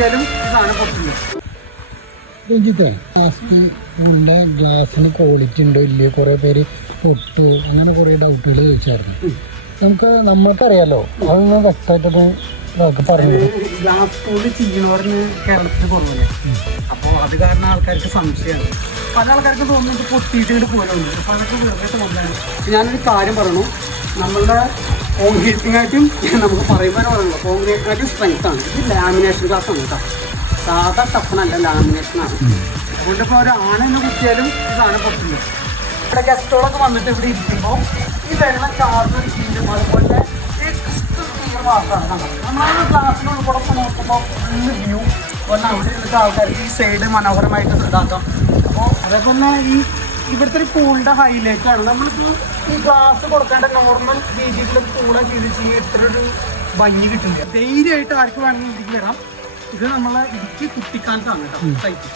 കുത്തിയാലും ഇതാണ് പൊട്ടില്ല. രഞ്ജിത്തെ, പൂളിൻ്റെ ഗ്ലാസ്സിന് ക്വാളിറ്റി ഉണ്ടോ ഇല്ലയോ, കുറേ പേര് പൊട്ടു അങ്ങനെ കുറേ ഡൗട്ടുകൾ ചോദിച്ചായിരുന്നു. നമുക്കറിയാലോ, അതൊന്ന് വ്യക്തമായിട്ടൊന്ന് ഇതൊക്കെ പറഞ്ഞു. ഗ്ലാസ് പൂള് ചെയ്യുന്നവരിന് കേരളത്തിൽ കുറവല്ലേ, അപ്പോൾ അത് കാരണം ആൾക്കാർക്ക് സംശയമാണ്. പല ആൾക്കാർക്ക് തോന്നുന്നത് പൊട്ടിയിട്ട് ഇങ്ങോട്ട് പോലുണ്ട്. അപ്പോൾ അതൊക്കെ വെറുതെ സംഭവമാണ്. ഞാനൊരു കാര്യം പറയണു, നമ്മളുടെ കോൺക്രീറ്റിനായിട്ടും നമുക്ക് പറയുമ്പോൾ കോൺക്രീറ്റിനായിട്ടും സ്ട്രെങ്ത്താണ്. ഇത് ലാമിനേഷൻ ഗ്ലാസ് ആണ് കേട്ടോ, സാധാ ടഫനല്ല, ലാമിനേഷനാണ്. അതുകൊണ്ട് ഇപ്പോൾ ഒരു ആണെന്ന് കുത്തിയാലും ഇതാണ് പൊട്ടില്ല. ഇവിടെ ഗസ്റ്റുകളൊക്കെ വന്നിട്ട് ഇവിടെ ഇരിക്കുമ്പോൾ ഈ വെള്ളം ചാർജ് ഇരിക്കും. അതുപോലെ മാത്രമാണ് നമ്മളൊരു ഗ്ലാസിനോട് കൂടെ നോക്കുമ്പോൾ ഫുള്ള് വ്യൂ വന്ന് അവിടെ ഇരുന്നിട്ട് ആൾക്കാർക്ക് ഈ സൈഡ് മനോഹരമായിട്ട് ഇതാക്കാം. അപ്പോൾ അതേപോലെ ഇവിടുത്തെ ഒരു പൂളിൻ്റെ ഹൈലൈറ്റാണ്. നമ്മളിപ്പോൾ ഈ ഗ്ലാസ് കൊടുക്കേണ്ട നോർമൽ രീതിയിലുള്ള പൂളെ ചെയ്ത് ഇത്ര ഒരു ഭംഗി കിട്ടുന്നില്ല. ധൈര്യമായിട്ട് ആർക്ക് വേണമെങ്കിൽ ഇതിലേക്ക് വരാം. ഇത് നമ്മളെ ഇടുക്കി കുട്ടിക്കാലത്താണ് കേട്ടോ സൈറ്റ്.